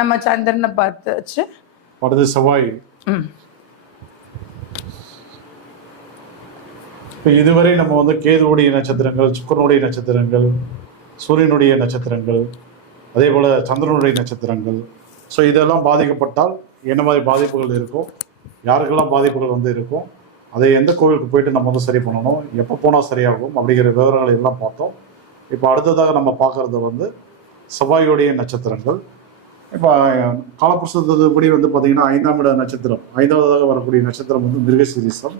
நம்ம சந்திரனை பார்த்தாச்சு அடுத்து செவ்வாய். இப்போ இதுவரை நம்ம வந்து கேதுவுடைய நட்சத்திரங்கள் சுக்கரனுடைய நட்சத்திரங்கள் சூரியனுடைய நட்சத்திரங்கள் அதே போல் சந்திரனுடைய நட்சத்திரங்கள். ஸோ இதெல்லாம் பாதிக்கப்பட்டால் என்ன மாதிரி பாதிப்புகள் இருக்கும் யாருக்கெல்லாம் பாதிப்புகள் வந்து இருக்கும் அதை எந்த கோவிலுக்கு போயிட்டு நம்ம வந்து சரி பண்ணணும் எப்போ போனால் சரியாகும் அப்படிங்கிற விவரங்களை எல்லாம் பார்த்தோம். இப்போ அடுத்ததாக நம்ம பார்க்குறது வந்து செவ்வாயுடைய நட்சத்திரங்கள். இப்போ காலப்புருஷத்துப்படி வந்து பார்த்தீங்கன்னா ஐந்தாம் இட நட்சத்திரம். ஐந்தாவதாக வரக்கூடிய நட்சத்திரம் வந்து மிருகசீரிசம்.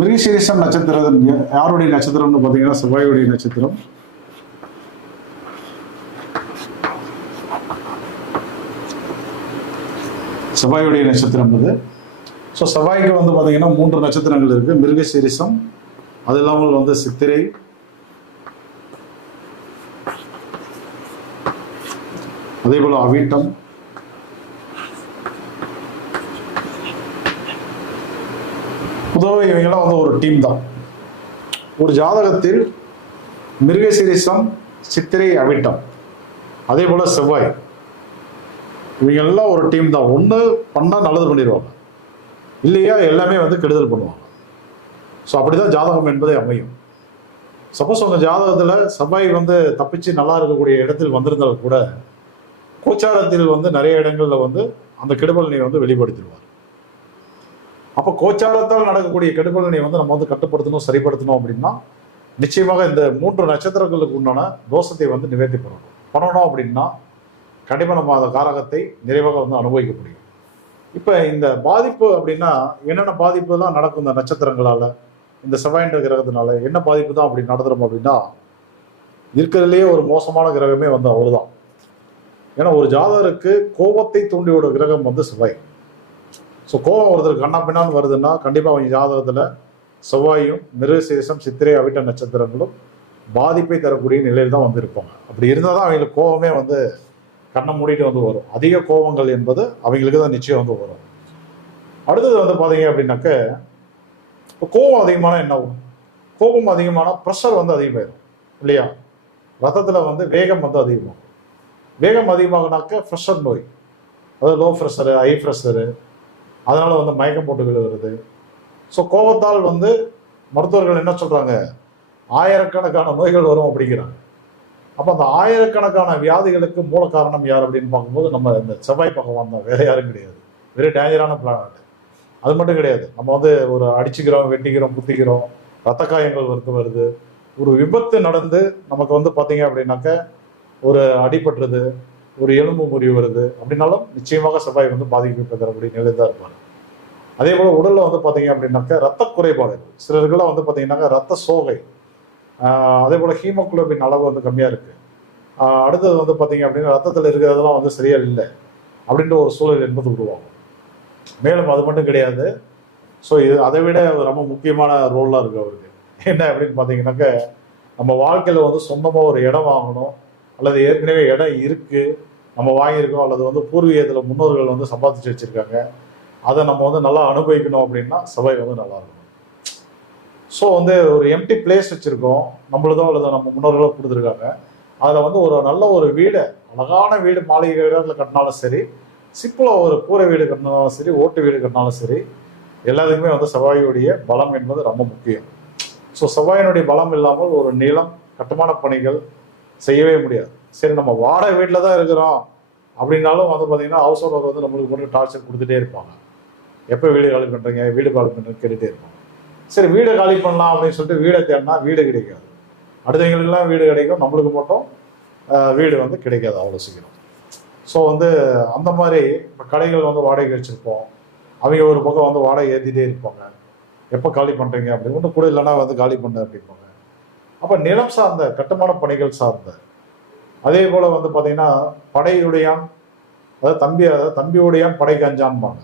மிருகசீரிசம் நட்சத்திரம் யாருடைய நட்சத்திரம்னு பார்த்தீங்கன்னா செவ்வாயுடைய நட்சத்திரம். செவ்வாயுடைய நட்சத்திரம் வந்து ஸோ செவ்வாய்க்கு வந்து பார்த்தீங்கன்னா மூன்று நட்சத்திரங்கள் இருக்கு. மிருகசீரிசம் அது இல்லாமல் வந்து சித்திரை அதே போல அவிட்டம் பொதுவாக இவங்கெல்லாம் வந்து ஒரு டீம் தான். ஒரு ஜாதகத்தில் மிருகசீரிசம் சித்திரை அவிட்டம் அதே போல செவ்வாய். இவங்க எல்லாம் ஒரு டீம் தான். ஒன்று பண்ணால் நல்லது பண்ணிடுவாங்க. இல்லையா? எல்லாமே வந்து கெடுதல் பண்ணுவாங்க. ஸோ அப்படிதான் ஜாதகம் என்பதை அமையும். சப்போஸ் உங்கள் ஜாதகத்தில் செவ்வாய் வந்து தப்பிச்சு நல்லா இருக்கக்கூடிய இடத்தில் வந்திருந்தால் கூட கோச்சாரத்தில் வந்து நிறைய இடங்களில் வந்து அந்த கெடுபலனை வந்து வெளிப்படுத்திடுவார். அப்போ கோச்சாரத்தால் நடக்கக்கூடிய கெடுபலனை வந்து நம்ம வந்து கட்டுப்படுத்தணும் சரிப்படுத்தணும் அப்படின்னா நிச்சயமாக இந்த மூன்று நட்சத்திரங்களுக்கு உண்டான தோஷத்தை வந்து நிவர்த்தி பண்ணணும். பண்ணணும் அப்படின்னா கண்டிப்பாக நம்ம அந்த காரகத்தை நிறைவாக வந்து அனுபவிக்க முடியும் இப்போ இந்த பாதிப்பு அப்படின்னா என்னென்ன பாதிப்பு தான் நடக்கும் இந்த நட்சத்திரங்களால? இந்த செவ்வாயின்ற கிரகத்தினால என்ன பாதிப்பு தான் அப்படி நடந்துடும் அப்படின்னா இருக்கிறதுலேயே ஒரு மோசமான கிரகமே வந்து அவர்தான். ஏன்னா ஒரு ஜாதகருக்கு கோபத்தை தூண்டியோட கிரகம் வந்து செவ்வாய். ஸோ கோபம் ஒருத்தருக்கு கண்ணா பின்னான்னு வருதுன்னா கண்டிப்பாக அவங்க ஜாதகத்தில் செவ்வாயும் மிருகசேஷம் சித்திரை அவிட்ட நட்சத்திரங்களும் பாதிப்பை தரக்கூடிய நிலையில் தான் வந்து இருப்பாங்க. அப்படி இருந்தால் தான் அவங்களுக்கு கோபமே வந்து கண்ணை மூடிட்டு வந்து வரும். அதிக கோபங்கள் என்பது அவங்களுக்கு தான் நிச்சயம் வந்து வரும். அடுத்தது வந்து பார்த்தீங்க அப்படின்னாக்க இப்போ கோபம் அதிகமான என்ன ஆகும்? கோபம் அதிகமான ப்ரெஷர் வந்து அதிகமாயிடும் இல்லையா? ரத்தத்தில் வந்து வேகம் வந்து அதிகமாகும். வேகம் அதிகமாகனாக்க ப்ரெஷர் நோய். அதாவது லோ ப்ரெஷரு ஹை ப்ரெஷரு அதனால் வந்து மயக்கம் போட்டு விழுகிறது. ஸோ கோபத்தால் வந்து மருத்துவர்கள் என்ன சொல்கிறாங்க ஆயிரக்கணக்கான நோய்கள் வரும் அப்படிங்கிறாங்க. அப்போ அந்த ஆயிரக்கணக்கான வியாதிகளுக்கு மூல காரணம் யார் அப்படின்னு பார்க்கும்போது நம்ம இந்த செவ்வாய் பகவான் தான். வேற யாரும் கிடையாது. வெரி டேஞ்சரான பிளானட் அது மட்டும் கிடையாது. நம்ம வந்து ஒரு அடிச்சுக்கிறோம் வெட்டிக்கிறோம் குத்திக்கிறோம் ரத்த காயங்கள் வருது வருது. ஒரு விபத்து நடந்து நமக்கு வந்து பார்த்தீங்க அப்படின்னாக்க ஒரு அடிபட்டுறது ஒரு எலும்பு முறிவு வருது அப்படின்னாலும் நிச்சயமாக செவ்வாய் வந்து பாதிக்கப்பட்டு தரக்கூடிய நிலை தான் இருப்பார். அதே போல் உடலில் வந்து பார்த்தீங்க அப்படின்னாக்க ரத்த குறைபாடுகள். சிலர்களாக வந்து பார்த்தீங்கன்னாக்க ரத்த சோகை அதே போல் ஹீமோகுளோபின் அளவு வந்து கம்மியாக இருக்குது அடுத்தது வந்து பார்த்தீங்க அப்படின்னா ரத்தத்தில் இருக்கிறதெல்லாம் வந்து சரியா இல்லை அப்படின்ற ஒரு சூழல் என்பது உருவாகும். மேலும் அது மட்டும் கிடையாது. ஸோ இது அதை விட ரொம்ப முக்கியமான ரோல்லாம் இருக்குது அவருக்கு. என்ன அப்படின்னு பார்த்தீங்கன்னாக்க நம்ம வாழ்க்கையில் வந்து சொந்தமாக ஒரு இடம் வாங்கணும். அல்லது ஏற்கனவே இடம் இருக்குது நம்ம வாங்கியிருக்கோம். அல்லது வந்து பூர்வீகத்தில் முன்னோர்கள் வந்து சம்பாதிச்சு வச்சுருக்காங்க. அதை நம்ம வந்து நல்லா அனுபவிக்கணும் அப்படின்னா சபை வந்து நல்லாயிருக்கும் ஸோ வந்து ஒரு எம்டி பிளேஸ் வச்சுருக்கோம். நம்மளதோ அல்லது நம்ம முன்னோர்களோ கொடுத்துருக்காங்க. அதில் வந்து ஒரு நல்ல ஒரு வீடு அழகான வீடு மாளிகை இடத்துல கட்டினாலும் சரி சிம்பிளாக ஒரு கூரை வீடு கட்டினாலும் சரி ஓட்டு வீடு கட்டினாலும் சரி எல்லாத்துக்குமே வந்து செவ்வாயுடைய பலம் என்பது ரொம்ப முக்கியம். ஸோ செவ்வாயினுடைய பலம் இல்லாமல் ஒரு நிலம் கட்டுமான பணிகள் செய்யவே முடியாது. சரி நம்ம வாடகை வீட்டில் தான் இருக்கிறோம். அப்படின்னாலும் வந்து பார்த்தீங்கன்னா ஹவுஸ் ஓனர் வந்து நம்மளுக்கு மட்டும் டார்ச்சர் கொடுத்துட்டே இருப்பாங்க. எப்போ வீடு காலி பண்ணுறீங்க வீடு காலி பண்ணுறீங்க கேட்டுகிட்டே இருப்பாங்க. சரி வீடை காலி பண்ணலாம் அப்படின்னு சொல்லிட்டு வீடை தேடினா வீடு கிடைக்காது. அடுத்தவங்களுக்கெல்லாம் வீடு கிடைக்கும் நம்மளுக்கு மட்டும் வீடு வந்து கிடைக்காது அவ்வளோ சீக்கிரம். ஸோ வந்து அந்த மாதிரி இப்போ கடைகள் வந்து வாடகை வச்சுருப்போம். அவங்க ஒரு பக்கம் வந்து வாடகை ஏற்றிட்டே இருப்பாங்க. எப்போ காலி பண்ணுறீங்க அப்படின்னு கூட இல்லைன்னா வந்து காலி பண்ண அப்படிம்பாங்க. அப்போ நிலம் சார்ந்த கட்டுமான பணிகள் சார்ந்த அதே போல் வந்து பார்த்தீங்கன்னா படையுடையான் அதாவது தம்பி அதாவது தம்பியுடையான் படை கஞ்சான்பாங்க.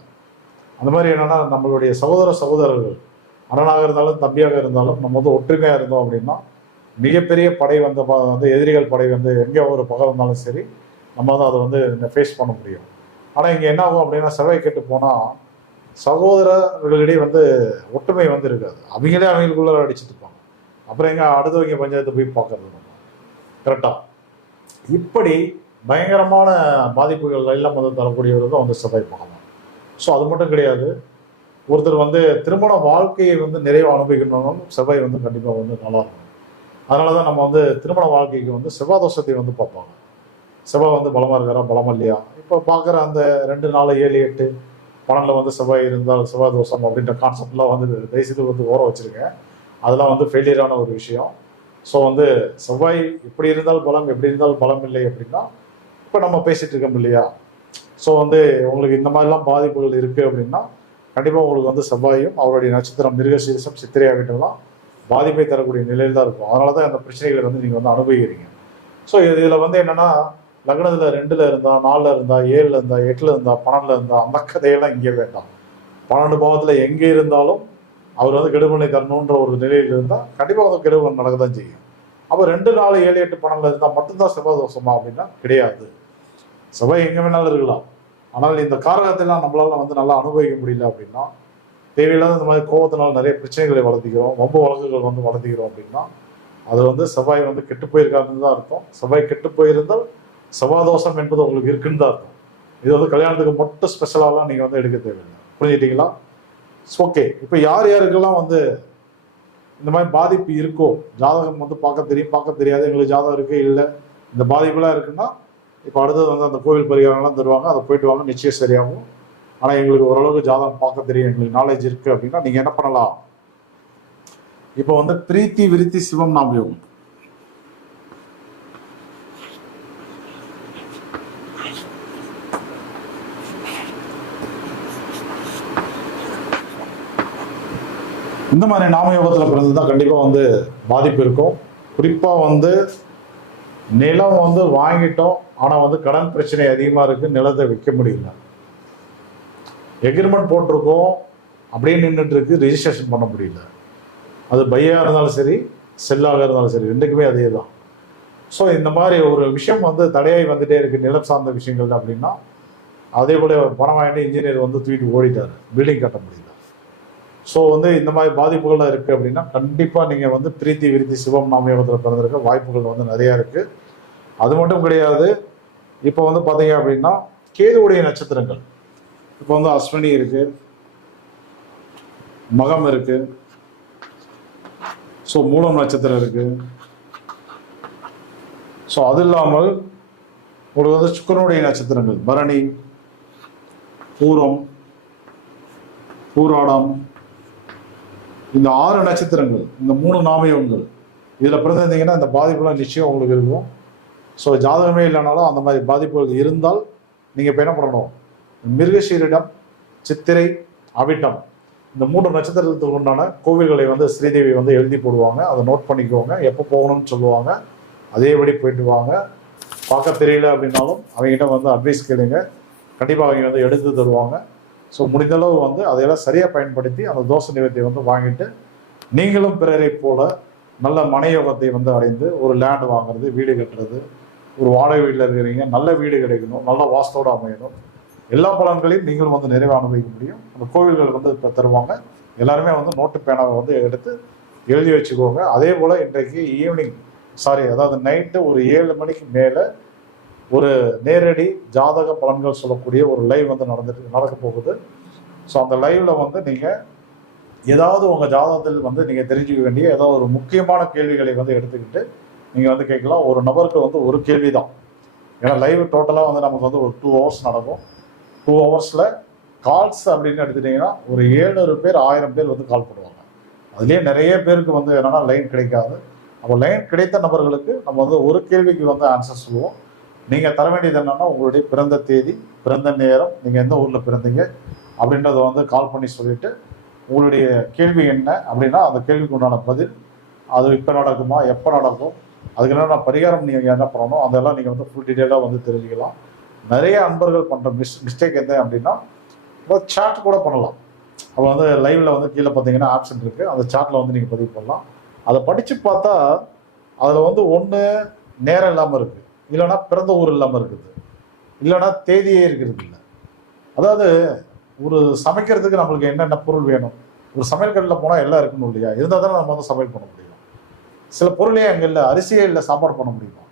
அந்த மாதிரி என்னென்னா நம்மளுடைய சகோதர சகோதரர்கள் அண்ணனாக இருந்தாலும் தம்பியாக இருந்தாலும் நம்ம வந்து ஒற்றுமையாக இருந்தோம் அப்படின்னா மிகப்பெரிய படை வந்து வந்து எதிரிகள் படை வந்து எங்கே ஒரு பகை இருந்தாலும் சரி நம்ம வந்து அதை வந்து ஃபேஸ் பண்ண முடியும். ஆனால் இங்கே என்ன ஆகும் அப்படின்னா செவ்வாய் கெட்டு போனால் சகோதரர்களிடையே வந்து ஒற்றுமை வந்து இருக்காது. அவங்களே அவங்களுக்குள்ள அடிச்சுட்டு இருப்பாங்க. அப்புறம் எங்க அடுத்தவங்க பஞ்சாயத்தை போய் பார்க்கறது நம்ம. கரெக்டா இப்படி பயங்கரமான பாதிப்புகள் எல்லாம் வந்து தரக்கூடியவர் தான் வந்து செவ்வாய் பகவான். ஸோ அது மட்டும் கிடையாது. ஒருத்தர் வந்து திருமண வாழ்க்கையை வந்து நிறைவு அனுபவிக்கணும்னாலும் செவ்வாய் வந்து கண்டிப்பாக வந்து நல்லா இருக்கும். அதனால தான் நம்ம வந்து திருமண வாழ்க்கைக்கு வந்து செவ்வாய் தோஷத்தை வந்து பார்ப்பாங்க. செவ்வாய் வந்து பலமாக இருக்காரா பலமா இல்லையா? இப்போ பார்க்குற அந்த ரெண்டு நாலு ஏழு எட்டு பன்னெண்டில் வந்து செவ்வாய் இருந்தால் செவ்வாய் தோஷம் அப்படின்ற கான்செப்ட்லாம் வந்து தயவுசெய்து வந்து ஓர வச்சுருக்கேன் அதெல்லாம் வந்து ஃபெயிலியரான ஒரு விஷயம். ஸோ வந்து செவ்வாய் எப்படி இருந்தால் பலம் எப்படி இருந்தால் பலம் இல்லை அப்படின்னா இப்போ நம்ம பேசிகிட்டு இருக்கோம் இல்லையா? ஸோ வந்து உங்களுக்கு இந்த மாதிரிலாம் பாதிப்புகள் இருக்குது அப்படின்னா கண்டிப்பாக உங்களுக்கு வந்து செவ்வாயும் அவருடைய நட்சத்திரம் மிருகசீரசம் சித்திரை ஆகிட்டெல்லாம் பாதிப்பை தரக்கூடிய நிலையில் தான் இருக்கும். அதனால தான் அந்த பிரச்சனைகளை வந்து நீங்கள் வந்து அனுபவிக்கிறீங்க. ஸோ இது இதில் வந்து என்னென்னா லக்னத்தில் ரெண்டில் இருந்தால் நாலில் இருந்தால் ஏழில் இருந்தால் எட்டில் இருந்தால் பன்னெண்டில் இருந்தால் அந்த கதையெல்லாம் இங்கே வேண்டாம். பன்னெண்டு பாவத்தில் எங்கே இருந்தாலும் அவர் வந்து கெடுபனை தரணுன்ற ஒரு நிலையில் இருந்தால் கண்டிப்பாக வந்து கெடுபன் நடக்க தான் செய்யும். அப்போ ரெண்டு நாள் ஏழு எட்டு பன்னெண்டில் இருந்தால் மட்டும்தான் செவ்வாய் தோஷமா அப்படின்னா கிடையாது. செவ்வாய் எங்கே வேணாலும் இருக்கலாம். ஆனால் இந்த காரகத்தெல்லாம் நம்மளால வந்து நல்லா அனுபவிக்க முடியல அப்படின்னா தேவையில்லாத இந்த மாதிரி கோபத்தினால் நிறைய பிரச்சனைகளை வளர்த்திக்கிறோம் வம்பு வழக்குகள் வந்து வளர்த்திக்கிறோம் அப்படின்னா அது வந்து செவ்வாய் வந்து கெட்டு போயிருக்காருன்னு தான் அர்த்தம். செவ்வாய் கெட்டு போயிருந்தால் செவ்வாதோஷம் என்பது உங்களுக்கு இருக்குன்னு தான் அர்த்தம். இது வந்து கல்யாணத்துக்கு மட்டும் ஸ்பெஷலாலாம் நீங்கள் வந்து எடுக்க தேவையில்லை. புரிஞ்சுக்கிட்டீங்களா ஓகே இப்போ யார் யாருக்கெல்லாம் வந்து இந்த மாதிரி பாதிப்பு இருக்கோ ஜாதகம் வந்து பார்க்க தெரியும் பார்க்க தெரியாது எங்களுக்கு ஜாதகம் இருக்கு இல்லை இந்த பாதிப்புலாம் இருக்குன்னா இப்போ அடுத்தது வந்து அந்த கோவில் பரிகாரம்லாம் தருவாங்க. அதை போயிட்டு வாங்க. நிச்சயம் சரியாகும். ஆனால் எங்களுக்கு ஓரளவுக்கு ஜாதகம் பார்க்க தெரியும். எங்களுக்கு நாலேஜ் இருக்குது அப்படின்னா நீங்கள் என்ன பண்ணலாம்? இப்போ வந்து பிரீத்தி விருத்தி சிவம் நாம் யோகம். இந்த மாதிரி நாமயோகத்தில் பிறந்து தான் கண்டிப்பாக வந்து பாதிப்பு இருக்கும். குறிப்பாக வந்து நிலம் வந்து வாங்கிட்டோம் ஆனால் வந்து கடன் பிரச்சனை அதிகமாக இருக்குது நிலத்தை விற்க முடியல. எக்ரிமெண்ட் போட்டிருக்கோம் அப்படியே நின்றுட்டு இருக்கு ரிஜிஸ்ட்ரேஷன் பண்ண முடியல. அது பையாக இருந்தாலும் சரி செல்லாக இருந்தாலும் சரி ரெண்டுக்குமே அதே தான் ஸோ இந்த மாதிரி ஒரு விஷயம் வந்து தடையாய் வந்துட்டே இருக்குது நிலம் சார்ந்த விஷயங்கள் அப்படின்னா அதே போல பணம் வாங்கிட்டு இன்ஜினியர் வந்து தூக்கிட்டு ஓடிட்டார் பில்டிங் கட்ட முடியல. ஸோ வந்து இந்த மாதிரி பாதிப்புகள்லாம் இருக்குது அப்படின்னா கண்டிப்பாக நீங்கள் வந்து பிரீத்தி விருத்தி சிவம் நாமயோகத்தில் பிறந்திருக்க வாய்ப்புகள் வந்து நிறையா இருக்குது அது மட்டும் கிடையாது இப்போ வந்து பார்த்தீங்க அப்படின்னா கேதுவுடைய நட்சத்திரங்கள். இப்போ வந்து அஸ்வினி இருக்குது மகம் இருக்கு. ஸோ மூலம் நட்சத்திரம் இருக்கு. ஸோ அது இல்லாமல் உங்களுக்கு வந்து சுக்கரனுடைய நட்சத்திரங்கள். பரணி பூரம் பூராடம் இந்த ஆறு நட்சத்திரங்கள் இந்த மூணு நாமயங்கள் இதில் பிறந்திருந்தீங்கன்னா இந்த பாதிப்புலாம் நிச்சயம் உங்களுக்கு இருக்கும். ஸோ ஜாதகமே இல்லைனாலும் அந்த மாதிரி பாதிப்புகள் இருந்தால் நீங்கள் இப்போ என்ன பண்ணணும்? மிருகஷீரிடம் சித்திரை அவிட்டம் இந்த மூன்று நட்சத்திரத்துக்கு உண்டான கோவில்களை வந்து ஸ்ரீதேவி வந்து எழுதி போடுவாங்க. அதை நோட் பண்ணிக்கோங்க. எப்போ போகணும்னு சொல்லுவாங்க. அதேபடி போயிட்டு வாங்க. பார்க்க தெரியல அப்படின்னாலும் அவங்ககிட்ட வந்து அட்வைஸ் கேளுங்க. கண்டிப்பாக அவங்க வந்து எடுத்து தருவாங்க. ஸோ முடிந்தளவு வந்து அதையெல்லாம் சரியாக பயன்படுத்தி அந்த தோஷ நிவர்த்தியை வந்து வாங்கிட்டு நீங்களும் பிறரை போல நல்ல மனையோகத்தை வந்து அடைந்து ஒரு லேண்ட் வாங்குறது வீடு கட்டுறது ஒரு வாடகை வீட்டில் இருக்கிறீங்க நல்ல வீடு கிடைக்கணும் நல்ல வாஸ்தோடு அமையணும். எல்லா பலன்களையும் நீங்களும் வந்து நிறைவு அனுபவிக்க முடியும். அந்த கோவில்கள் வந்து இப்போ தருவாங்க. எல்லாருமே வந்து நோட்டு பேனாவை வந்து எடுத்து எழுதி வச்சுக்கோங்க. அதே போல் இன்றைக்கு ஈவினிங் சாரி அதாவது நைட்டு ஒரு ஏழு மணிக்கு மேலே ஒரு நேரடி ஜாதக பலன்கள் சொல்லக்கூடிய ஒரு லைவ் வந்து நடந்துட்டு நடக்க போகுது. ஸோ அந்த லைவ்ல வந்து நீங்கள் ஏதாவது உங்கள் ஜாதகத்தில் வந்து நீங்கள் தெரிஞ்சுக்க வேண்டிய ஏதாவது ஒரு முக்கியமான கேள்விகளை வந்து எடுத்துக்கிட்டு நீங்கள் வந்து கேட்கலாம். ஒரு நபருக்கு வந்து ஒரு கேள்வி தான் ஏன்னா லைவ் டோட்டலாக வந்து நமக்கு வந்து ஒரு டூ ஹவர்ஸ் நடக்கும். டூ ஹவர்ஸில் கால்ஸ் அப்படின்னு எடுத்துட்டிங்கன்னா ஒரு ஏழுநூறு பேர் ஆயிரம் பேர் வந்து கால் பண்ணுவாங்க. அதுலேயே நிறைய பேருக்கு வந்து என்னென்னா லைன் கிடைக்காது. அப்போ லைன் கிடைத்த நபர்களுக்கு நம்ம வந்து ஒரு கேள்விக்கு வந்து ஆன்சர் சொல்லுவோம். நீங்கள் தர வேண்டியது என்னென்னா உங்களுடைய பிறந்த தேதி பிறந்த நேரம் நீங்கள் எந்த ஊரில் பிறந்தீங்க அப்படின்றத வந்து கால் பண்ணி சொல்லிட்டு உங்களுடைய கேள்வி என்ன அப்படின்னா அந்த கேள்விக்கு உண்டான பதில் அது இப்போ நடக்குமா எப்போ நடக்கும் அதுக்கு என்னென்ன பரிகாரம் நீங்கள் என்ன பண்ணணும் அதெல்லாம் நீங்கள் வந்து ஃபுல் டீட்டெயிலாக வந்து தெரிஞ்சுக்கலாம். நிறைய அன்பர்கள் பண்ணுற மிஸ் மிஸ்டேக் என்ன அப்படின்னா சாட் கூட பண்ணலாம். அப்போ வந்து லைவில் வந்து கீழே பார்த்தீங்கன்னா ஆப்ஷன் இருக்குது அந்த சாட்டில் வந்து நீங்கள் பதிவு பண்ணலாம். அதை படித்து பார்த்தா அதில் வந்து ஒன்று நேரம் இல்லாமல் இருக்குது இல்லைன்னா பிறந்த ஊர் இல்லாமல் இருக்குது. இல்லைன்னா தேதியே இருக்கிறது இல்லை. அதாவது ஒரு சமைக்கிறதுக்கு நம்மளுக்கு என்னென்ன பொருள் வேணும்? ஒரு சமையல் கடையில் போனால் எல்லாம் இருக்கணும் இல்லையா? இருந்தால் தானே நம்ம வந்து சமையல் பண்ண முடியும். சில பொருளே அங்கே இல்லை அரிசியே இல்லை சாப்பாடு பண்ண முடியுமா?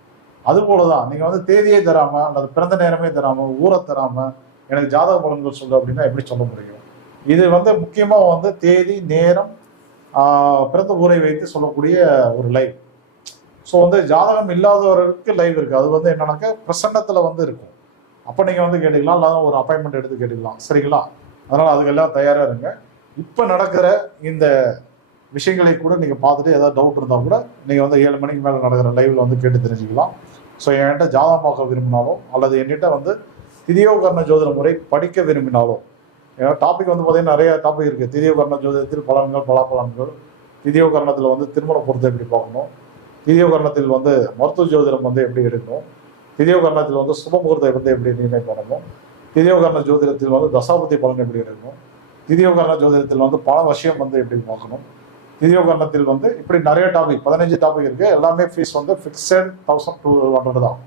அதுபோல தான் நீங்கள் வந்து தேதியே தராமல் அல்லது பிறந்த நேரமே தராமல் ஊரை தராமல் எனக்கு ஜாதக பலன்கள் சொல்லு அப்படின்னா எப்படி சொல்ல முடியும்? இது வந்து முக்கியமாக வந்து தேதி நேரம் பிறந்த ஊரை வைத்து சொல்லக்கூடிய ஒரு லைஃப் ஸோ வந்து ஜாதகம் இல்லாதவர்களுக்கு லைவ் இருக்குது அது வந்து என்னன்னாக்க பிரசன்னத்தில் வந்து இருக்கும். அப்போ நீங்கள் வந்து கேட்டுக்கலாம் இல்லாத ஒரு அப்பாயின்மெண்ட் எடுத்து கேட்டுக்கலாம். சரிங்களா? அதனால் அதுக்கெல்லாம் தயாராக இருங்க. இப்போ நடக்கிற இந்த விஷயங்களை கூட நீங்கள் பார்த்துட்டு ஏதாவது டவுட் இருந்தால் கூட நீங்கள் வந்து ஏழு மணிக்கு மேலே நடக்கிற லைவில் வந்து கேட்டு தெரிஞ்சுக்கலாம். ஸோ என்கிட்ட ஜாதகம் பார்க்க விரும்பினாலும் அல்லது என்கிட்ட வந்து திதியோகர்ண ஜோதிட முறை படிக்க விரும்பினாலும் ஏன்னா டாபிக் வந்து பார்த்தீங்கன்னா நிறைய டாபிக் இருக்குது திதியோகர்ண ஜோதிடத்தில் பலன்கள் பலாபலன்கள் திதியோகரணத்தில் வந்து திருமண பொறுத்து எப்படி பார்க்கணும்? திதியோகரணத்தில் வந்து மருத்துவ ஜோதிடம் வந்து எப்படி எடுக்கணும்? திதியோகரணத்தில் வந்து சுப முகூர்த்தம் வந்து எப்படி நிர்ணயம் பண்ணணும்? திதியோகரண ஜோதிடத்தில் வந்து தசாபதி பலன் எப்படி எடுக்கணும்? திதியோகரண ஜோதிடத்தில் வந்து பல விஷயம் வந்து எப்படி பார்க்கணும்? திதியோகரணத்தில் வந்து இப்படி நிறைய டாபிக் பதினஞ்சு டாபிக் இருக்குது எல்லாமே ஃபீஸ் வந்து ஃபிக்ஸட் தௌசண்ட் டூ ஹண்ட்ரட் தான்.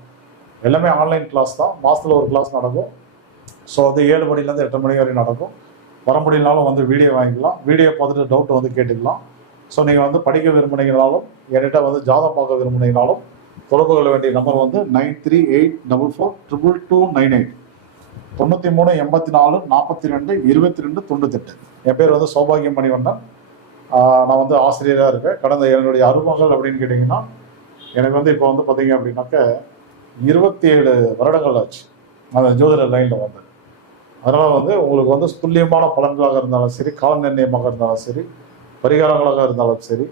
எல்லாமே ஆன்லைன் கிளாஸ் தான். மாதத்தில் ஒரு கிளாஸ் நடக்கும். ஸோ வந்து ஏழு மணிலேருந்து எட்டு மணி வரையும் நடக்கும். வர முடியலனாலும் வந்து வீடியோ வாங்கிக்கலாம். வீடியோ பார்த்துட்டு டவுட் வந்து கேட்டுக்கலாம். ஸோ நீங்கள் வந்து படிக்க விரும்புனீங்கனாலும் என்கிட்ட வந்து ஜாதம் பார்க்க விரும்புனீங்கனாலும் தொடர்பு கொள்ள வேண்டிய நம்பர் வந்து nine three eight double four triple two nine eight தொண்ணூற்றி மூணு எண்பத்தி நாலு நாற்பத்தி ரெண்டு இருபத்தி ரெண்டு தொண்ணூத்தெட்டு. என் பேர் வந்து சௌபாகியம் மணிவண்ணன். நான் வந்து ஆசிரியராக இருக்கேன். கடந்த என்னுடைய அருமகள் அப்படின்னு கேட்டிங்கன்னா எனக்கு வந்து இப்போ வந்து பார்த்தீங்க அப்படின்னாக்க இருபத்தி ஏழு வருடங்கள் ஆச்சு. அந்த ஜோதிட லைனில் வந்து அதனால் வந்து உங்களுக்கு வந்து துல்லியமான பலன்களாக இருந்தாலும் சரி கால நிர்ணயமாக இருந்தாலும் சரி பரிகாரங்களாக இருந்தாலும் சரி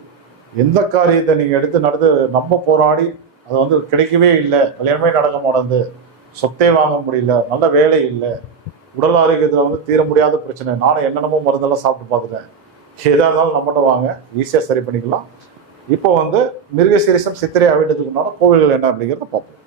எந்த காரியத்தை நீங்கள் எடுத்து நடந்து நம்ம போராடி அது வந்து கிடைக்கவே இல்லை கல்யாணமே நடக்க மாட்டேங்குது சொத்தே வாங்க முடியல நல்ல வேலை இல்லை உடல் ஆரோக்கியத்தில் வந்து தீர முடியாத பிரச்சனை நானும் என்னென்னமோ மருந்தெல்லாம் சாப்பிட்டு பார்த்துட்டேன். எதாக இருந்தாலும் நம்மகிட்ட வாங்க ஈஸியாக சரி பண்ணிக்கலாம். இப்போ வந்து மிருகசீரிசம் சித்திரை அவிட்டதுக்கு கோவில்கள் என்ன அப்படிங்கிறத பார்ப்போம்.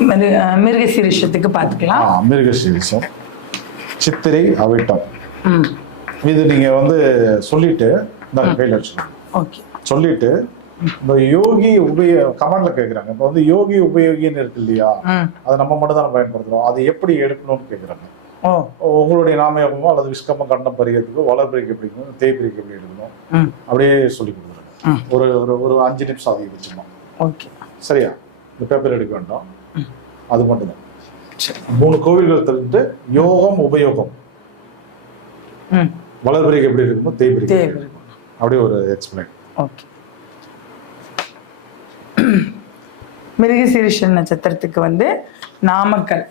மிரு- அஹ் மிருகசீரிஷத்துக்கு பார்த்துக்கலாம் ஆ, மிருகசீரிசம் சித்திரை அவிட்டம். இது நீங்கள் வந்து சொல்லிட்டு இந்த கையில் வச்சுக்கோங்க. ஓகே. சொல்லிட்டு இந்த யோகி உபய கமெண்ட்ல கேட்குறாங்க இப்போ வந்து யோகி உபயோகின்னு இருக்கு இல்லையா? அதை நம்ம மட்டும் தான் பயன்படுத்துறோம். அது எப்படி எடுக்கணும்னு கேட்குறாங்க ஓ. உங்களுடைய நாமயகமோ அல்லது விஸ்கம கண்டம் பறிக்கிறதுக்கோ வளர்பிரிக்கு எப்படி எடுக்கணும் தேய்பிரிக்கு எப்படி எடுக்கணும் அப்படியே சொல்லி கொடுக்குறாங்க. ஒரு ஒரு ஒரு அஞ்சு நிமிஷம் அதிகபட்சமா ஓகே. சரியா? இந்த பேப்பர் எடுக்க வேண்டாம். அது மட்டும்தான். சரி. மூணு கோவில்கள் தள்ளிட்டு யோகம் உபயோகம். ம். வளர்பிரிக்கு எப்படி எடுக்கணும் தேய்பிரிக்கு. அப்படியே ஒரு எக்ஸ்பிளைன் ஓகே. மிருகசீரிஷ நட்சத்திரத்துக்கு வந்து நாமக்கல்.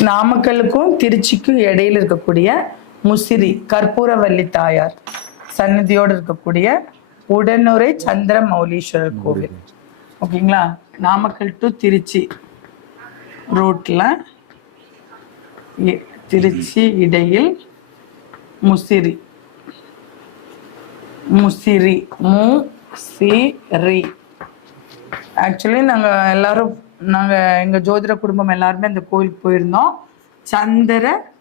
நாமக்கலுக்கும் திருச்சிக்கும் இடையில இருக்கக்கூடிய முசிறி கற்பூரவல்லி தாயார் சன்னதியோடு இருக்கக்கூடிய உடனுரை சந்திர மௌலீஸ்வரர் கோவில். ஓகேங்களா? நாமக்கல் டு திருச்சி ரோட்டில் இ- திருச்சி இடையில் முசிறி. முசிறி மு சி ரி ஆக்சுவலி நாங்கள் எல்லாரும் நாங்கள் எங்கள் ஜோதிட குடும்பம் எல்லாருமே அந்த கோயிலுக்கு போயிருந்தோம். சந்திர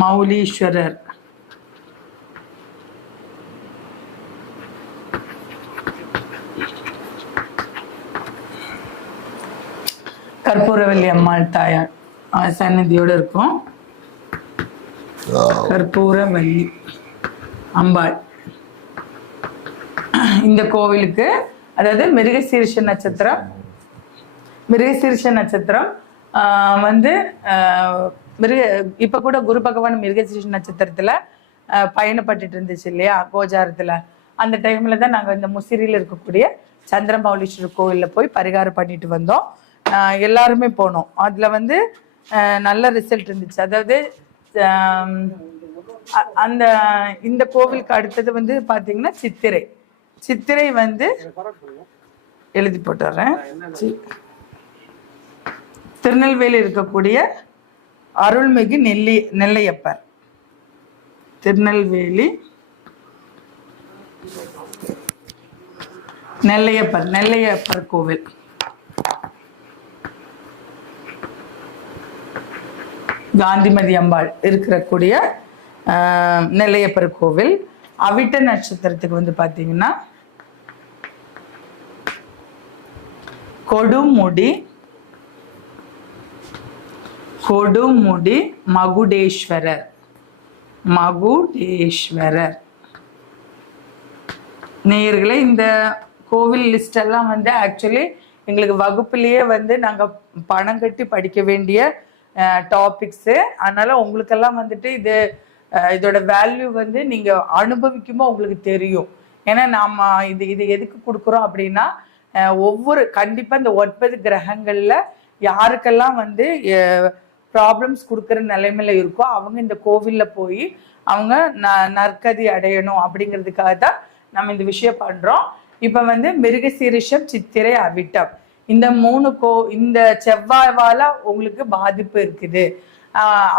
மௌலீஸ்வரர் கற்பூரவல்லி அம்மாள் தாயார். சன்னதியோட இருக்கும். கற்பூரவல்லி அம்பாள். இந்த கோவிலுக்கு அதாவது மிருகசீரிஷ நட்சத்திரம் மிருகசீரிஷ நட்சத்திரம் ஆஹ் வந்து மிருக இப்ப கூட குரு பகவான் மிருகசீரிஷ நட்சத்திரத்துல பயணப்பட்டுட்டு இருந்துச்சு இல்லையா கோஜாரத்துல. அந்த டைம்ல தான் நாங்க இந்த முசிறியில் இருக்கக்கூடிய சந்திரமௌலீஸ்வரர் கோவில்ல போய் பரிகாரம் பண்ணிட்டு வந்தோம். எல்லாருமே போனோம். அதில் வந்து நல்ல ரிசல்ட் இருந்துச்சு. அதாவது அ- அந்த இந்த கோவிலுக்கு அடுத்தது வந்து பார்த்தீங்கன்னா சித்திரை. சித்திரை வந்து எழுதி போட்டுறேன். சி- திருநெல்வேலி இருக்கக்கூடிய அருள்மிகு நெல்லி நெல்லையப்பர். திருநெல்வேலி நெல்லையப்பர் நெல்லையப்பர் கோவில். காந்திமதி அம்பாள் இருக்கிறக்கூடிய நெல்லையப்பர் கோவில். அவிட்ட நட்சத்திரத்துக்கு வந்து பார்த்தீங்கன்னா கொடுமுடி கொடுமுடி மகுடேஸ்வரர். மகுடேஸ்வரர். நேயர்களே இந்த கோவில் லிஸ்ட் எல்லாம் வந்து ஆக்சுவலி எங்களுக்கு வகுப்புலேயே வந்து நாங்கள் பணம் கட்டி படிக்க வேண்டிய டாபிக்ஸு அதனால் உங்களுக்கெல்லாம் வந்துட்டு இது இதோட வேல்யூ வந்து நீங்கள் அனுபவிக்கும்போது உங்களுக்கு தெரியும். ஏன்னா நாம் இது இது எதுக்கு கொடுக்குறோம் அப்படின்னா ஒவ்வொரு கண்டிப்பாக இந்த ஒன்பது கிரகங்களில் யாருக்கெல்லாம் வந்து ப்ராப்ளம்ஸ் கொடுக்குற நிலைமையில இருக்கோ அவங்க இந்த கோவிலில் போய் அவங்க ந நற்கதி அடையணும் அப்படிங்கிறதுக்காக தான் நம்ம இந்த விஷயம் பண்ணுறோம் இப்போ வந்து மிருகசீரிஷம் சித்திரை அவிட்டம். இந்த மூணு கோ இந்த செவ்வாய்வால உங்களுக்கு பாதிப்பு இருக்குது.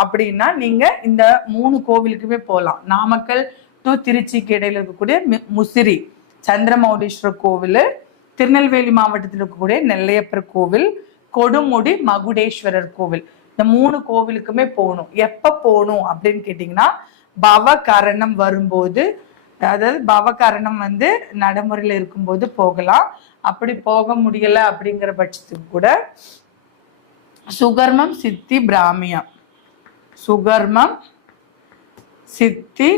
அப்படின்னா நீங்க இந்த மூணு கோவிலுக்குமே போகலாம் நாமக்கல் டு திருச்சிக்கு இடையில இருக்கக்கூடிய முசிறி சந்திரமௌடீஸ்வரர் கோவில் திருநெல்வேலி மாவட்டத்தில் இருக்கக்கூடிய நெல்லையப்பர் கோவில் கொடுமுடி மகுடேஸ்வரர் கோவில். இந்த மூணு கோவிலுக்குமே போகணும். எப்போ போகணும் அப்படின்னு கேட்டிங்கன்னா பவகரணம் வரும்போது அதாவது பவகரணம் வந்து நடைமுறையில் இருக்கும்போது போகலாம். அப்படி போக முடியல அப்படிங்கிற பட்சத்துக்கு கூட சுகர்மம் சித்தி பிராமியம். சுகர்மம் சித்தி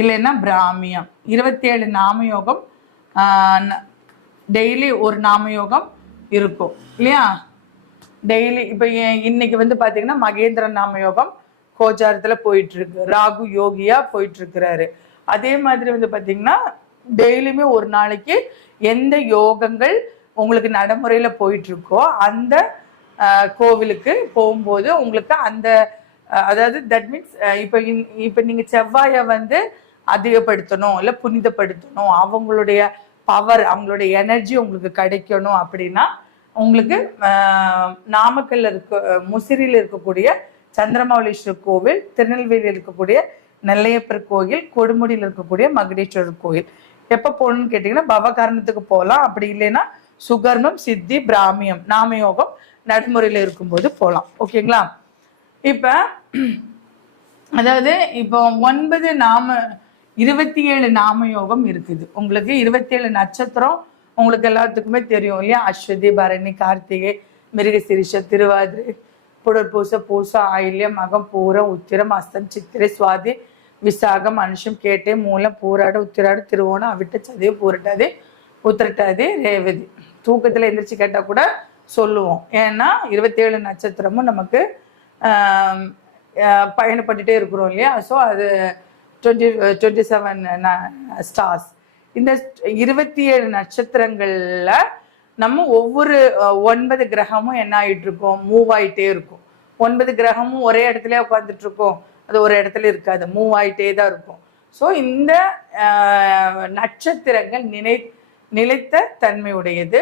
இல்லைன்னா பிராமியம். இருபத்தி ஏழு நாமயோகம் டெய்லி ஒரு நாமயோகம் இருக்கும். இல்லையா? டெய்லி இப்போ இன்னைக்கு வந்து பார்த்தீங்கன்னா மகேந்திரன் நாமயோகம் கோச்சாரத்தில் போயிட்டுருக்கு ராகு யோகியா போயிட்டுருக்கிறாரு அதே மாதிரி வந்து பார்த்தீங்கன்னா டெய்லியுமே ஒரு நாளைக்கு எந்த யோகங்கள் உங்களுக்கு நடைமுறையில போயிட்டு இருக்கோ அந்த ஆஹ், கோவிலுக்கு போகும்போது உங்களுக்கு அந்த அதாவது தட் மீன்ஸ் இப்போ இப்போ நீங்க செவ்வாயை வந்து அதிகப்படுத்தணும் இல்லை புனிதப்படுத்தணும் அவங்களுடைய பவர் அவங்களுடைய எனர்ஜி உங்களுக்கு கிடைக்கணும் அப்படின்னா உங்களுக்கு நாமக்கல்ல இருக்க முசிறியில் இருக்கக்கூடிய சந்திரமௌலீஸ்வரர் கோவில் திருநெல்வேலியில் இருக்கக்கூடிய நெல்லையப்பர் கோயில் கொடுமுடியில் இருக்கக்கூடிய மகுடேஸ்வரர் கோயில். எப்போ போகணும்னு கேட்டிங்கன்னா பவகரணத்துக்கு போகலாம். அப்படி இல்லைன்னா சுகர்மம் சித்தி பிராமியம் நாமயோகம் நடைமுறையில் இருக்கும்போது போகலாம். ஓகேங்களா? இப்போ அதாவது இப்போ ஒன்பது நாம இருபத்தி ஏழு நாமயோகம் இருக்குது. உங்களுக்கு இருபத்தி ஏழு நட்சத்திரம் உங்களுக்கு எல்லாத்துக்குமே தெரியும் இல்லையா? அஸ்வதி பரணி கார்த்திகை மிருகசிரிஷ திருவாதிரை புடற்பூச பூச ஆயில்யம் மகம் பூரம் உத்திரம் அஸ்தம் சித்திரை சுவாதி விசாகம் மனுஷன் கேட்டே மூலம் பூராடு உத்திராடு திருவோணம் அவிட்ட சதவி பூரட்டாதே உத்திரட்டாதே ரேவதி. தூக்கத்தில் எந்திரிச்சு கேட்டால் கூட சொல்லுவோம். ஏன்னா இருபத்தேழு நட்சத்திரமும் நமக்கு பயணப்பட்டுட்டே இருக்கிறோம் இல்லையா? ஸோ அது டுவெண்ட்டி டுவெண்ட்டி செவன் ஸ்டார்ஸ் இந்த இருபத்தி ஏழு நட்சத்திரங்களில் நம்ம ஒவ்வொரு ஒன்பது கிரகமும் என்ன ஆகிட்டு இருக்கோம் மூவ் ஆகிட்டே இருக்கும். ஒன்பது கிரகமும் ஒரே இடத்துல உட்காந்துட்டு இருக்கோம். அது ஒரு இடத்துல இருக்காது. மூவ் ஆயிட்டே தான் இருக்கும். ஸோ இந்த நட்சத்திரங்கள் நினை நிலைத்த தன்மை உடையது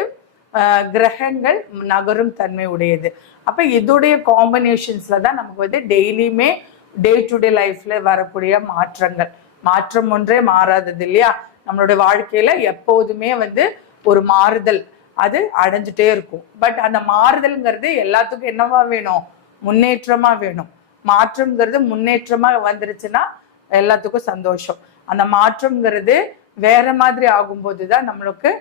கிரகங்கள் நகரும் தன்மை உடையது அப்போ இதோடைய காம்பினேஷன்ஸில் தான் நமக்கு வந்து டெய்லியுமே டே டு டே லைஃப்பில் வரக்கூடிய மாற்றங்கள். மாற்றம் ஒன்றே மாறாதது இல்லையா? நம்மளுடைய வாழ்க்கையில் எப்போதுமே வந்து ஒரு மாறுதல் அது அடைஞ்சிட்டே இருக்கும். பட் அந்த மாறுதல்ங்கிறது எல்லாத்துக்கும் என்னவா வேணும்? முன்னேற்றமாக வேணும். மாற்றம்ங்கிறது முன்னேற்றமா வந்துருச்சுன்னா எல்லாத்துக்கும் சந்தோஷம். அந்த மாற்றம்ங்கிறது வேற மாதிரி ஆகும்போது தான் நம்மளுக்கு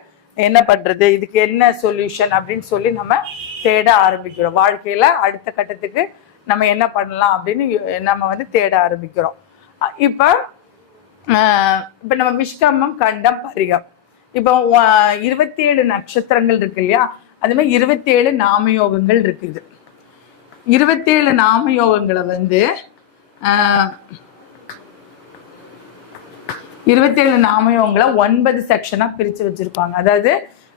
என்ன பண்றது? இதுக்கு என்ன சொல்யூஷன் அப்படின்னு சொல்லி நம்ம தேட ஆரம்பிக்கிறோம். வாழ்க்கையில அடுத்த கட்டத்துக்கு நம்ம என்ன பண்ணலாம் அப்படின்னு நம்ம வந்து தேட ஆரம்பிக்கிறோம். இப்போ இப்ப இப்ப நம்ம விஷ்கமம் கண்டம் பரிகம். இப்போ இருபத்தி ஏழு நட்சத்திரங்கள் இருக்கு இல்லையா? அது மாதிரி இருபத்தி ஏழு நாமயோகங்கள் இருக்குது. இருபத்தி ஏழு நாமயோகங்களை வந்து ஆஹ் இருபத்தேழு நாமயோகங்களை ஒன்பது செக்ஷனா பிரிச்சு வச்சிருப்பாங்க. அதாவது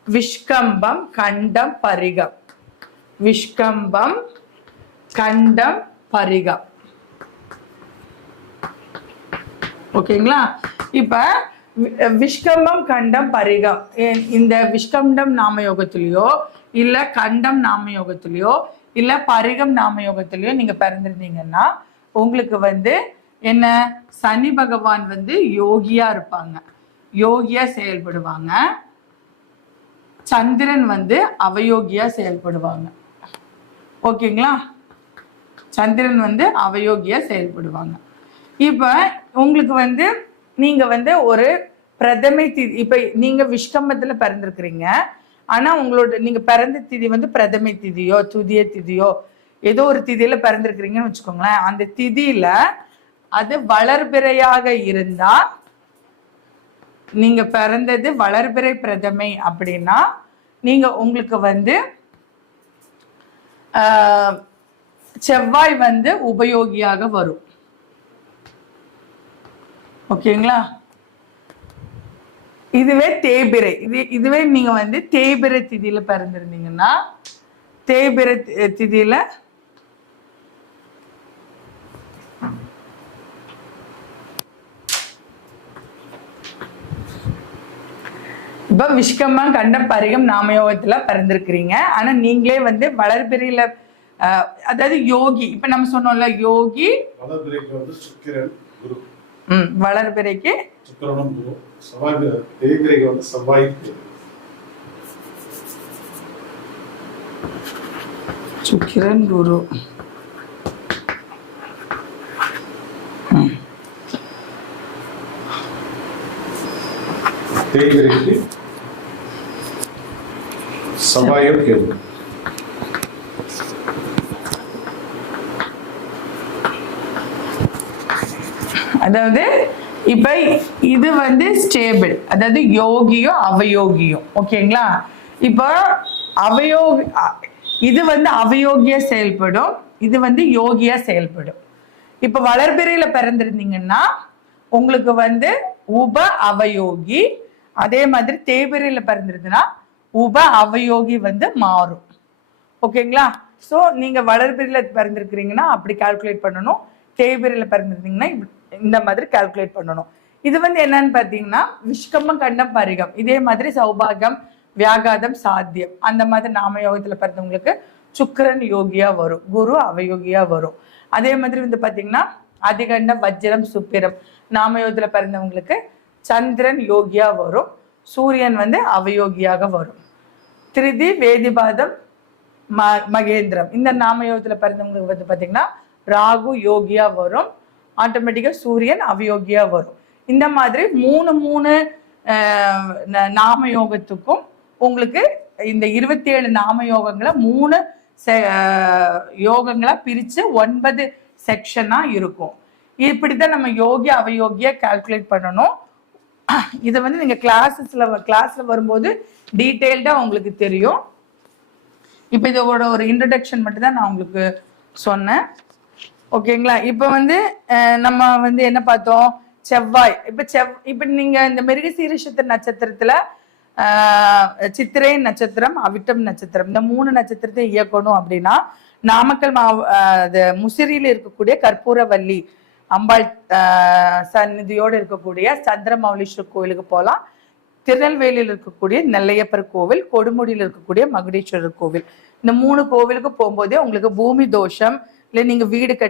விஷ்கம்பம் கண்டம் பரிகம். விஷ்கம்பம் கண்டம் பரிகம். ஓகேங்களா? இப்ப விஷ்கம்பம் கண்டம் பரிகம். இந்த விஷ்கண்டம் நாமயோகத்திலயோ இல்ல கண்டம் நாமயோகத்திலயோ இல்ல பரிகம் நாமயோகத்திலயோ நீங்க பிறந்திருந்தீங்கன்னா உங்களுக்கு வந்து என்ன? சனி பகவான் வந்து யோகியா இருப்பாங்க. யோகியா செயல்படுவாங்க. சந்திரன் வந்து அவயோகியா செயல்படுவாங்க. ஓகேங்களா? சந்திரன் வந்து அவயோகியா செயல்படுவாங்க. இப்போ உங்களுக்கு வந்து நீங்க வந்து ஒரு பிரதமை திதி இப்ப நீங்க விஷ்கம்பத்துல பிறந்திருக்கிறீங்க. ஆனால் உங்களோட நீங்கள் பிறந்த திதி வந்து பிரதமை திதியோ துதிய திதியோ ஏதோ ஒரு திதியில் பிறந்திருக்கிறீங்கன்னு வச்சுக்கோங்களேன். அந்த திதியில அது வளர்பிறையாக இருந்தால் நீங்கள் பிறந்தது வளர்பிறை பிரதமை அப்படின்னா நீங்கள் உங்களுக்கு வந்து செவ்வாய் வந்து உபயோகியாக வரும். ஓகேங்களா? இதுவே தேய்பிறை இது இதுவே நீங்க வந்து தேய்பிறை திதியில பிறந்திருந்தீங்கன்னா தேய்பிறை தி- திதியில இப்ப விஷ்கமா கண்ட பரிகம் நாமயோகத்துல பிறந்திருக்கிறீங்க. ஆனா நீங்களே வந்து வளர்பிறையில ஆஹ், அதாவது யோகி இப்ப நம்ம சொன்னோம்ல யோகி வளர்பிறைக்கு வந்து சுக்கிரன் குரு. ம் வளர்பிறைக்கு சுக்கிரனும் குரு செவ்வாய் தேய்பிறைக்கு வந்து செவ்வாய் குரு. சுக்கிரன் குரு தேய்பிறைக்கு செவ்வாயும் கேது. அதாவது இப்ப இது வந்து ஸ்டேபிள் அதாவது யோகியும் அவயோகியும் ஓகேங்களா? இப்போ அவயோகி இது வந்து அவயோகியா செயல்படும் இது வந்து யோகியா செயல்படும். இப்ப வளர்பிறையில பிறந்திருந்தீங்கன்னா உங்களுக்கு வந்து உப அவயோகி அதே மாதிரி தேய்பிறையில பிறந்திருந்ததுன்னா உப அவயோகி வந்து மாறும். ஓகேங்களா? ஸோ நீங்க வளர்பிறையில பிறந்திருக்கிறீங்கன்னா அப்படி கால்குலேட் பண்ணணும். தேய்பிறையில பிறந்திருந்தீங்கன்னா இப்படி- இந்த மாதிரி கால்குலேட் பண்ணணும். இது வந்து என்னன்னு பார்த்தீங்கன்னா விஷ்கம்மம் கண்டம் பரிகம். இதே மாதிரி சௌபாகம் வியாகாதம் சாத்தியம். அந்த மாதிரி நாமயோகத்துல பிறந்தவங்களுக்கு சுக்கரன் யோகியா வரும். குரு அவயோகியா வரும். அதே மாதிரி வந்து பாத்தீங்கன்னா அதிகண்டம் வஜ்ரம் சுப்பிரம். நாமயோகத்துல பிறந்தவங்களுக்கு சந்திரன் யோகியா வரும். சூரியன் வந்து அவயோகியாக வரும். திருதி வேதிபாதம் ம மகேந்திரம். இந்த நாமயோகத்தில் பிறந்தவங்களுக்கு வந்து பாத்தீங்கன்னா ராகு யோகியா வரும். ஆட்டோமேட்டிக்காக சூரியன் அவயோகியா வரும். இந்த மாதிரி மூணு மூணு ஆஹ், ந- நாமயோகத்துக்கும் உங்களுக்கு இந்த இருபத்தி ஏழு நாமயோகங்களை மூணு செ- ஆஹ், யோகங்களா ஒன்பது செக்ஷனாக இருக்கும். இப்படித்தான் நம்ம யோகி அவயோகியா கால்குலேட் பண்ணணும். இதை வந்து நீங்கள் கிளாஸஸில் கிளாஸில் வரும்போது டீட்டெயில்டாக உங்களுக்கு தெரியும். இப்போ இதோட ஒரு இன்ட்ரடக்ஷன் மட்டும் தான் நான் உங்களுக்கு சொன்னேன். ஓகேங்களா? இப்போ வந்து நம்ம வந்து என்ன பார்த்தோம்? செவ்வாய். இப்போ செவ் இப்போ நீங்க இந்த மிருகசீரிஷத்து நட்சத்திரத்துல ஆஹ், சித்திரை நட்சத்திரம் அவிட்டம் நட்சத்திரம் இந்த மூணு நட்சத்திரத்தை இயக்கணும் அப்படின்னா நாமக்கல் மாவ அது முசிறியில் இருக்கக்கூடிய கற்பூரவல்லி அம்பாள் ஆஹ், சந்நிதியோடு இருக்கக்கூடிய சந்திரமௌலீஸ்வரர் கோயிலுக்கு போகலாம். திருநெல்வேலியில் இருக்கக்கூடிய நெல்லையப்பர் கோவில் கொடுமுடியில் இருக்கக்கூடிய மகுடீஸ்வரர் கோவில். இந்த மூணு கோவிலுக்கு போகும்போதே உங்களுக்கு பூமி தோஷம் இல்லை நீங்க வீடு கட்டி